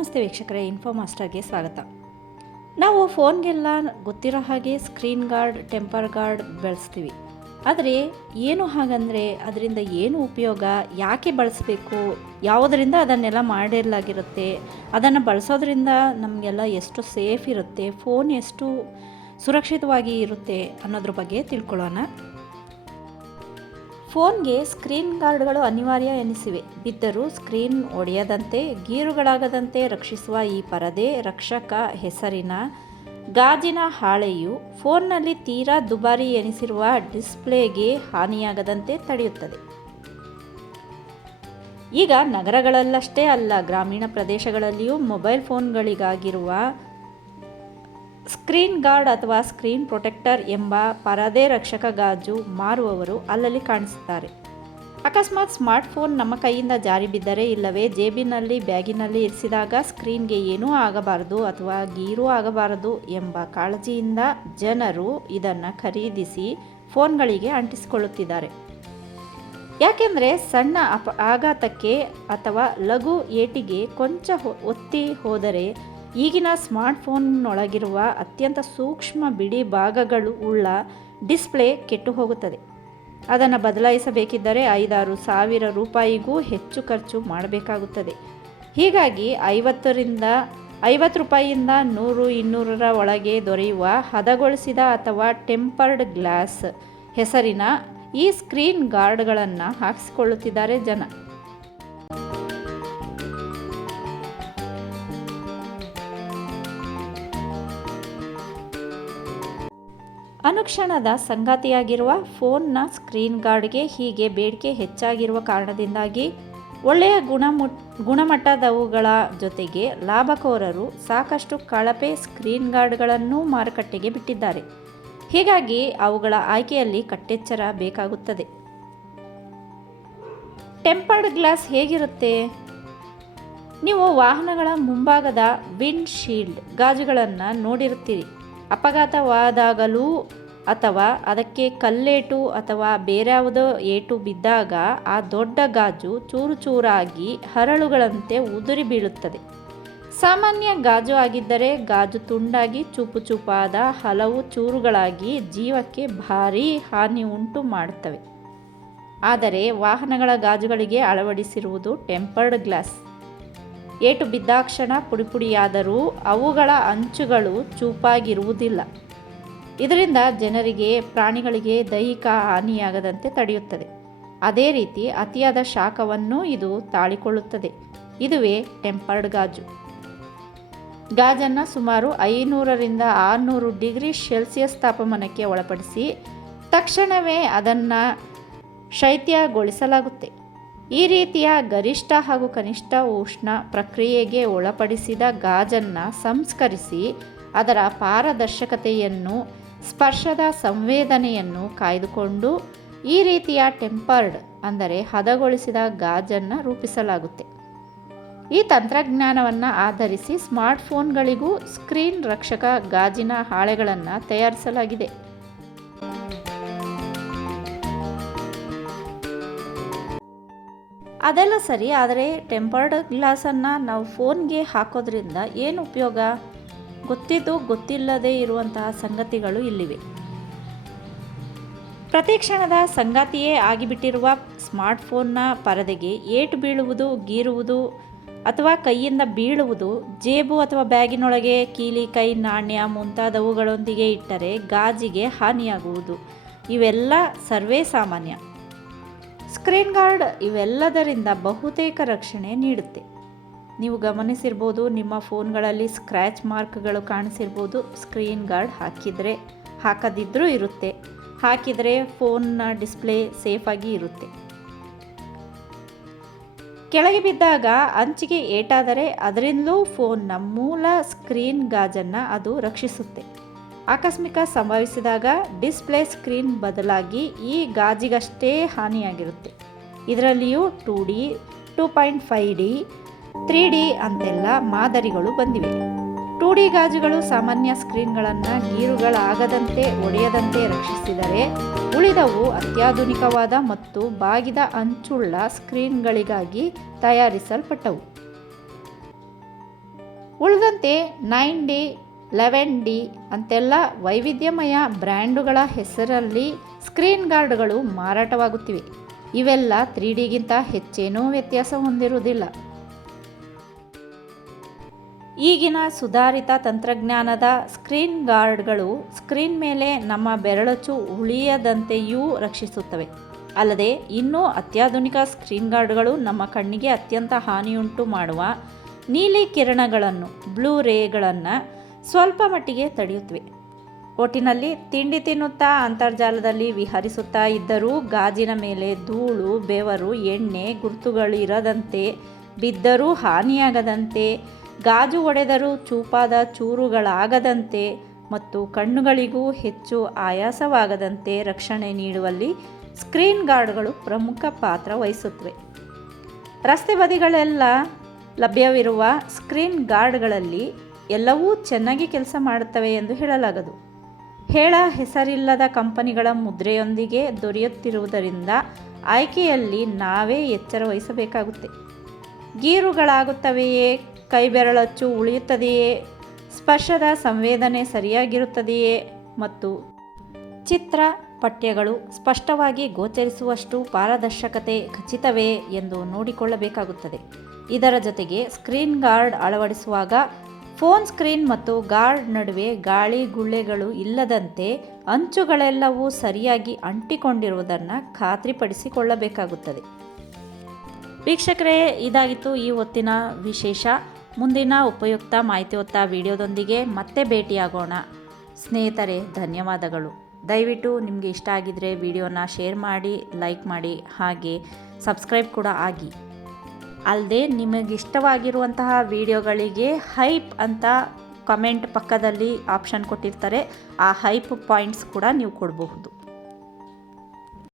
ನಮಸ್ತೆ ವೀಕ್ಷಕರೇ, ಇನ್ಫೋ ಮಾಸ್ಟರ್ಗೆ ಸ್ವಾಗತ. ನಾವು ಫೋನ್ಗೆಲ್ಲ ಗೊತ್ತಿರೋ ಹಾಗೆ ಸ್ಕ್ರೀನ್ ಗಾರ್ಡ್, ಟೆಂಪರ್ ಗಾರ್ಡ್ ಬಳಸ್ತೀವಿ. ಆದರೆ ಏನು ಹಾಗಂದರೆ ಅದರಿಂದ ಏನು ಉಪಯೋಗ, ಯಾಕೆ ಬಳಸಬೇಕು, ಯಾವುದರಿಂದ ಅದನ್ನೆಲ್ಲ ಮಾಡಿರಲಾಗಿರುತ್ತೆ, ಅದನ್ನು ಬಳಸೋದ್ರಿಂದ ನಮಗೆಲ್ಲ ಎಷ್ಟು ಸೇಫ್ ಇರುತ್ತೆ, ಫೋನ್ ಎಷ್ಟು ಸುರಕ್ಷಿತವಾಗಿ ಇರುತ್ತೆ ಅನ್ನೋದ್ರ ಬಗ್ಗೆ ತಿಳ್ಕೊಳ್ಳೋಣ. ಫೋನ್ಗೆ ಸ್ಕ್ರೀನ್ ಗಾರ್ಡ್ಗಳು ಅನಿವಾರ್ಯ ಎನಿಸಿವೆ. ಬಿದ್ದರೂ ಸ್ಕ್ರೀನ್ ಒಡೆಯದಂತೆ, ಗೀರುಗಳಾಗದಂತೆ ರಕ್ಷಿಸುವ ಈ ಪರದೆ ರಕ್ಷಕ ಹೆಸರಿನ ಗಾಜಿನ ಹಾಳೆಯು ಫೋನ್ನಲ್ಲಿ ತೀರಾ ದುಬಾರಿ ಎನಿಸಿರುವ ಡಿಸ್ಪ್ಲೇಗೆ ಹಾನಿಯಾಗದಂತೆ ತಡೆಯುತ್ತದೆ. ಈಗ ನಗರಗಳಲ್ಲಷ್ಟೇ ಅಲ್ಲ, ಗ್ರಾಮೀಣ ಪ್ರದೇಶಗಳಲ್ಲಿಯೂ ಮೊಬೈಲ್ ಫೋನ್ಗಳಿಗಾಗಿರುವ ಸ್ಕ್ರೀನ್ ಗಾರ್ಡ್ ಅಥವಾ ಸ್ಕ್ರೀನ್ ಪ್ರೊಟೆಕ್ಟರ್ ಎಂಬ ಪರದೆ ರಕ್ಷಕ ಗಾಜು ಮಾರುವವರು ಅಲ್ಲಲ್ಲಿ ಕಾಣಿಸುತ್ತಾರೆ. ಅಕಸ್ಮಾತ್ ಸ್ಮಾರ್ಟ್ಫೋನ್ ನಮ್ಮ ಕೈಯಿಂದ ಜಾರಿ ಬಿದ್ದರೆ, ಇಲ್ಲವೇ ಜೇಬಿನಲ್ಲಿ, ಬ್ಯಾಗಿನಲ್ಲಿ ಇರಿಸಿದಾಗ ಸ್ಕ್ರೀನ್ಗೆ ಏನೂ ಆಗಬಾರದು ಅಥವಾ ಗೀರು ಆಗಬಾರದು ಎಂಬ ಕಾಳಜಿಯಿಂದ ಜನರು ಇದನ್ನು ಖರೀದಿಸಿ ಫೋನ್ಗಳಿಗೆ ಅಂಟಿಸಿಕೊಳ್ಳುತ್ತಿದ್ದಾರೆ. ಯಾಕೆಂದರೆ ಸಣ್ಣ ಆಘಾತಕ್ಕೆ ಅಥವಾ ಲಘು ಏಟಿಗೆ ಕೊಂಚ ಒತ್ತಿ ಹೋದರೆ ಈಗಿನ ಸ್ಮಾರ್ಟ್ಫೋನ್ನೊಳಗಿರುವ ಅತ್ಯಂತ ಸೂಕ್ಷ್ಮ ಬಿಡಿ ಭಾಗಗಳು ಉಳ್ಳ ಡಿಸ್ಪ್ಲೇ ಕೆಟ್ಟು ಹೋಗುತ್ತದೆ. ಅದನ್ನು ಬದಲಾಯಿಸಬೇಕಿದ್ದರೆ 5-6 ಸಾವಿರ ರೂಪಾಯಿಗೂ ಹೆಚ್ಚು ಖರ್ಚು ಮಾಡಬೇಕಾಗುತ್ತದೆ. ಹೀಗಾಗಿ 50 ರೂಪಾಯಿಯಿಂದ 100-200ರ ಒಳಗೆ ದೊರೆಯುವ ಹದಗೊಳಿಸಿದ ಅಥವಾ ಟೆಂಪರ್ಡ್ ಗ್ಲಾಸ್ ಹೆಸರಿನ ಈ ಸ್ಕ್ರೀನ್ ಗಾರ್ಡ್ಗಳನ್ನು ಹಾಕಿಸಿಕೊಳ್ಳುತ್ತಿದ್ದಾರೆ ಜನ. ಅನುಕ್ಷಣದ ಸಂಗಾತಿಯಾಗಿರುವ ಫೋನ್ನ ಸ್ಕ್ರೀನ್ ಗಾರ್ಡ್ಗೆ ಹೀಗೆ ಬೇಡಿಕೆ ಹೆಚ್ಚಾಗಿರುವ ಕಾರಣದಿಂದಾಗಿ ಒಳ್ಳೆಯ ಗುಣಮಟ್ಟದವುಗಳ ಜೊತೆಗೆ ಲಾಭಕೋರರು ಸಾಕಷ್ಟು ಕಳಪೆ ಸ್ಕ್ರೀನ್ ಗಾರ್ಡ್ಗಳನ್ನು ಮಾರುಕಟ್ಟೆಗೆ ಬಿಟ್ಟಿದ್ದಾರೆ. ಹೀಗಾಗಿ ಅವುಗಳ ಆಯ್ಕೆಯಲ್ಲಿ ಕಟ್ಟೆಚ್ಚರ ಬೇಕಾಗುತ್ತದೆ. ಟೆಂಪರ್ಡ್ ಗ್ಲಾಸ್ ಹೇಗಿರುತ್ತೆ? ನೀವು ವಾಹನಗಳ ಮುಂಭಾಗದ ವಿಂಡ್ ಶೀಲ್ಡ್ ಗಾಜುಗಳನ್ನು ನೋಡಿರುತ್ತೀರಿ. ಅಪಘಾತವಾದಾಗಲೂ ಅಥವಾ ಅದಕ್ಕೆ ಕಲ್ಲೇಟು ಅಥವಾ ಬೇರ್ಯಾವುದೋ ಏಟು ಬಿದ್ದಾಗ ಆ ದೊಡ್ಡ ಗಾಜು ಚೂರು ಚೂರಾಗಿ ಹರಳುಗಳಂತೆ ಉದುರಿ ಬೀಳುತ್ತದೆ. ಸಾಮಾನ್ಯ ಗಾಜು ಆಗಿದ್ದರೆ ಗಾಜು ತುಂಡಾಗಿ ಚೂಪು ಚೂಪಾದ ಹಲವು ಚೂರುಗಳಾಗಿ ಜೀವಕ್ಕೆ ಭಾರೀ ಹಾನಿ ಉಂಟು ಮಾಡುತ್ತವೆ. ಆದರೆ ವಾಹನಗಳ ಗಾಜುಗಳಿಗೆ ಅಳವಡಿಸಿರುವುದು ಟೆಂಪರ್ಡ್ ಗ್ಲಾಸ್. ಏಟು ಬಿದ್ದಾಕ್ಷಣ ಪುಡಿಪುಡಿಯಾದರೂ ಅವುಗಳ ಅಂಚುಗಳು ಚೂಪಾಗಿರುವುದಿಲ್ಲ. ಇದರಿಂದ ಜನರಿಗೆ, ಪ್ರಾಣಿಗಳಿಗೆ ದೈಹಿಕ ಹಾನಿಯಾಗದಂತೆ ತಡೆಯುತ್ತದೆ. ಅದೇ ರೀತಿ ಅತಿಯಾದ ಶಾಖವನ್ನು ಇದು ತಾಳಿಕೊಳ್ಳುತ್ತದೆ. ಇದುವೇ ಟೆಂಪರ್ಡ್ ಗಾಜು. ಗಾಜನ್ನು ಸುಮಾರು 500ರಿಂದ 600 ಡಿಗ್ರಿ ಸೆಲ್ಸಿಯಸ್ ತಾಪಮಾನಕ್ಕೆ ಒಳಪಡಿಸಿ ತಕ್ಷಣವೇ ಅದನ್ನು ಶೈತ್ಯಗೊಳಿಸಲಾಗುತ್ತೆ. ಈ ರೀತಿಯ ಗರಿಷ್ಠ ಹಾಗೂ ಕನಿಷ್ಠ ಉಷ್ಣ ಪ್ರಕ್ರಿಯೆಗೆ ಒಳಪಡಿಸಿದ ಗಾಜನ್ನು ಸಂಸ್ಕರಿಸಿ ಅದರ ಪಾರದರ್ಶಕತೆಯನ್ನು, ಸ್ಪರ್ಶದ ಸಂವೇದನೆಯನ್ನು ಕಾಯ್ದುಕೊಂಡು ಈ ರೀತಿಯ ಟೆಂಪರ್ಡ್ ಅಂದರೆ ಹದಗೊಳಿಸಿದ ಗಾಜನ್ನು ರೂಪಿಸಲಾಗುತ್ತೆ. ಈ ತಂತ್ರಜ್ಞಾನವನ್ನು ಆಧರಿಸಿ ಸ್ಮಾರ್ಟ್ಫೋನ್ಗಳಿಗೂ ಸ್ಕ್ರೀನ್ ರಕ್ಷಕ ಗಾಜಿನ ಹಾಳೆಗಳನ್ನು ತಯಾರಿಸಲಾಗಿದೆ. ಅದೆಲ್ಲ ಸರಿ, ಆದರೆ ಟೆಂಪರ್ಡ್ ಗ್ಲಾಸನ್ನು ನಾವು ಫೋನ್ಗೆ ಹಾಕೋದ್ರಿಂದ ಏನು ಉಪಯೋಗ? ಗೊತ್ತಿದ್ದು ಗೊತ್ತಿಲ್ಲದೇ ಇರುವಂತಹ ಸಂಗತಿಗಳು ಇಲ್ಲಿವೆ. ಪ್ರತಿ ಕ್ಷಣದ ಸಂಗಾತಿಯೇ ಆಗಿಬಿಟ್ಟಿರುವ ಸ್ಮಾರ್ಟ್ಫೋನ್ನ ಪರದೆಗೆ ಏಟು ಬೀಳುವುದು, ಗೀರುವುದು ಅಥವಾ ಕೈಯಿಂದ ಬೀಳುವುದು, ಜೇಬು ಅಥವಾ ಬ್ಯಾಗಿನೊಳಗೆ ಕೀಲಿ ಕೈ, ನಾಣ್ಯ ಮುಂತಾದವುಗಳೊಂದಿಗೆ ಇಟ್ಟರೆ ಗಾಜಿಗೆ ಹಾನಿಯಾಗುವುದು ಇವೆಲ್ಲ ಸರ್ವೇ ಸಾಮಾನ್ಯ. ಸ್ಕ್ರೀನ್ ಗಾರ್ಡ್ ಇವೆಲ್ಲದರಿಂದ ಬಹುತೇಕ ರಕ್ಷಣೆ ನೀಡುತ್ತೆ. ನೀವು ಗಮನಿಸಿರ್ಬೋದು, ನಿಮ್ಮ ಫೋನ್ಗಳಲ್ಲಿ ಸ್ಕ್ರ್ಯಾಚ್ ಮಾರ್ಕ್ಗಳು ಕಾಣಿಸಿರ್ಬೋದು. ಸ್ಕ್ರೀನ್ ಗಾರ್ಡ್ ಹಾಕದಿದ್ದರೂ ಇರುತ್ತೆ. ಹಾಕಿದರೆ ಫೋನ್ನ ಡಿಸ್ಪ್ಲೇ ಸೇಫಾಗಿ ಇರುತ್ತೆ. ಕೆಳಗೆ ಬಿದ್ದಾಗ ಅಂಚಿಗೆ ಏಟಾದರೆ ಅದರಿಂದಲೂ ಫೋನ್ನ ಮೂಲ ಸ್ಕ್ರೀನ್ ಗಾಜನ್ನು ಅದು ರಕ್ಷಿಸುತ್ತೆ. ಆಕಸ್ಮಿಕ ಸಂಭವಿಸಿದಾಗ ಡಿಸ್ಪ್ಲೇ ಸ್ಕ್ರೀನ್ ಬದಲಾಗಿ ಈ ಗಾಜಿಗಷ್ಟೇ ಹಾನಿಯಾಗಿರುತ್ತೆ. ಇದರಲ್ಲಿಯೂ 2D, 2.5D, 3D ಅಂತೆಲ್ಲ ಮಾದರಿಗಳು ಬಂದಿವೆ. 2D ಗಾಜುಗಳು ಸಾಮಾನ್ಯ ಸ್ಕ್ರೀನ್ಗಳನ್ನು ಗೀರುಗಳಾಗದಂತೆ, ಒಡೆಯದಂತೆ ರಕ್ಷಿಸಿದರೆ, ಉಳಿದವು ಅತ್ಯಾಧುನಿಕವಾದ ಮತ್ತು ಬಾಗಿದ ಅಂಚುಳ್ಳ ಸ್ಕ್ರೀನ್ಗಳಿಗಾಗಿ ತಯಾರಿಸಲ್ಪಟ್ಟವು. ಉಳಿದಂತೆ 9D 11D ಅಂತೆಲ್ಲ ವೈವಿಧ್ಯಮಯ ಬ್ರ್ಯಾಂಡುಗಳ ಹೆಸರಲ್ಲಿ ಸ್ಕ್ರೀನ್ ಗಾರ್ಡ್ಗಳು ಮಾರಾಟವಾಗುತ್ತಿವೆ. ಇವೆಲ್ಲ 3Dಗಿಂತ ಹೆಚ್ಚೇನೂ ವ್ಯತ್ಯಾಸ ಹೊಂದಿರುವುದಿಲ್ಲ. ಈಗಿನ ಸುಧಾರಿತ ತಂತ್ರಜ್ಞಾನದ ಸ್ಕ್ರೀನ್ ಗಾರ್ಡ್ಗಳು ಸ್ಕ್ರೀನ್ ಮೇಲೆ ನಮ್ಮ ಬೆರಳಚ್ಚು ಉಳಿಯದಂತೆಯೂ ರಕ್ಷಿಸುತ್ತವೆ. ಅಲ್ಲದೆ ಇನ್ನೂ ಅತ್ಯಾಧುನಿಕ ಸ್ಕ್ರೀನ್ ಗಾರ್ಡ್ಗಳು ನಮ್ಮ ಕಣ್ಣಿಗೆ ಅತ್ಯಂತ ಹಾನಿಯುಂಟು ಮಾಡುವ ನೀಲಿ ಕಿರಣಗಳನ್ನು ಬ್ಲೂ ರೇಗಳನ್ನು ಸ್ವಲ್ಪ ಮಟ್ಟಿಗೆ ತಡೆಯುತ್ತವೆ. ಒಟ್ಟಿನಲ್ಲಿ ತಿಂಡಿ ತಿನ್ನುತ್ತಾ ಅಂತರ್ಜಾಲದಲ್ಲಿ ವಿಹರಿಸುತ್ತಾ ಇದ್ದರೂ ಗಾಜಿನ ಮೇಲೆ ಧೂಳು, ಬೆವರು, ಎಣ್ಣೆ ಗುರುತುಗಳಿರದಂತೆ, ಬಿದ್ದರೂ ಹಾನಿಯಾಗದಂತೆ, ಗಾಜು ಒಡೆದರೂ ಚೂಪಾದ ಚೂರುಗಳಾಗದಂತೆ ಮತ್ತು ಕಣ್ಣುಗಳಿಗೂ ಹೆಚ್ಚು ಆಯಾಸವಾಗದಂತೆ ರಕ್ಷಣೆ ನೀಡುವಲ್ಲಿ ಸ್ಕ್ರೀನ್ ಗಾರ್ಡ್ಗಳು ಪ್ರಮುಖ ಪಾತ್ರ ವಹಿಸುತ್ತವೆ. ರಸ್ತೆ ಬದಿಗಳೆಲ್ಲ ಲಭ್ಯವಿರುವ ಸ್ಕ್ರೀನ್ ಗಾರ್ಡ್ಗಳಲ್ಲಿ ಎಲ್ಲವೂ ಚೆನ್ನಾಗಿ ಕೆಲಸ ಮಾಡುತ್ತವೆ ಎಂದು ಹೇಳಲಾಗದು. ಹೆಸರಿಲ್ಲದ ಕಂಪನಿಗಳ ಮುದ್ರೆಯೊಂದಿಗೆ ದೊರೆಯುತ್ತಿರುವುದರಿಂದ ಆಯ್ಕೆಯಲ್ಲಿ ನಾವೇ ಎಚ್ಚರ ವಹಿಸಬೇಕಾಗುತ್ತೆ. ಗೀರುಗಳಾಗುತ್ತವೆಯೇ, ಕೈಬೆರಳಚ್ಚು ಉಳಿಯುತ್ತದೆಯೇ, ಸ್ಪರ್ಶದ ಸಂವೇದನೆ ಸರಿಯಾಗಿರುತ್ತದೆಯೇ ಮತ್ತು ಚಿತ್ರ ಪಠ್ಯಗಳು ಸ್ಪಷ್ಟವಾಗಿ ಗೋಚರಿಸುವಷ್ಟು ಪಾರದರ್ಶಕತೆ ಖಚಿತವೇ ಎಂದು ನೋಡಿಕೊಳ್ಳಬೇಕಾಗುತ್ತದೆ. ಇದರ ಜೊತೆಗೆ ಸ್ಕ್ರೀನ್ ಗಾರ್ಡ್ ಅಳವಡಿಸುವಾಗ ಫೋನ್ ಸ್ಕ್ರೀನ್ ಮತ್ತು ಗಾರ್ಡ್ ನಡುವೆ ಗಾಳಿ ಗುಳ್ಳೆಗಳು ಇಲ್ಲದಂತೆ ಅಂಚುಗಳೆಲ್ಲವೂ ಸರಿಯಾಗಿ ಅಂಟಿಕೊಂಡಿರುವುದನ್ನು ಖಾತ್ರಿಪಡಿಸಿಕೊಳ್ಳಬೇಕಾಗುತ್ತದೆ. ವೀಕ್ಷಕರೇ, ಇದಾಗಿತ್ತು ಈ ಹೊತ್ತಿನ ವಿಶೇಷ. ಮುಂದಿನ ಉಪಯುಕ್ತ ಮಾಹಿತಿಯುಕ್ತ ವಿಡಿಯೋದೊಂದಿಗೆ ಮತ್ತೆ ಭೇಟಿಯಾಗೋಣ. ಸ್ನೇಹಿತರೆ, ಧನ್ಯವಾದಗಳು. ದಯವಿಟ್ಟು ನಿಮಗೆ ಇಷ್ಟ ಆಗಿದ್ದರೆ ವಿಡಿಯೋನ ಶೇರ್ ಮಾಡಿ, ಲೈಕ್ ಮಾಡಿ, ಹಾಗೆ ಸಬ್ಸ್ಕ್ರೈಬ್ ಕೂಡ ಆಗಿ. ಅಲ್ಲದೆ ನಿಮಗಿಷ್ಟವಾಗಿರುವಂತಹ ವಿಡಿಯೋಗಳಿಗೆ ಹೈಪ್ ಅಂತ ಕಮೆಂಟ್ ಪಕ್ಕದಲ್ಲಿ ಆಪ್ಷನ್ ಕೊಟ್ಟಿರ್ತಾರೆ. ಆ ಹೈಪ್ ಪಾಯಿಂಟ್ಸ್ ಕೂಡ ನೀವು ಕೊಡಬಹುದು.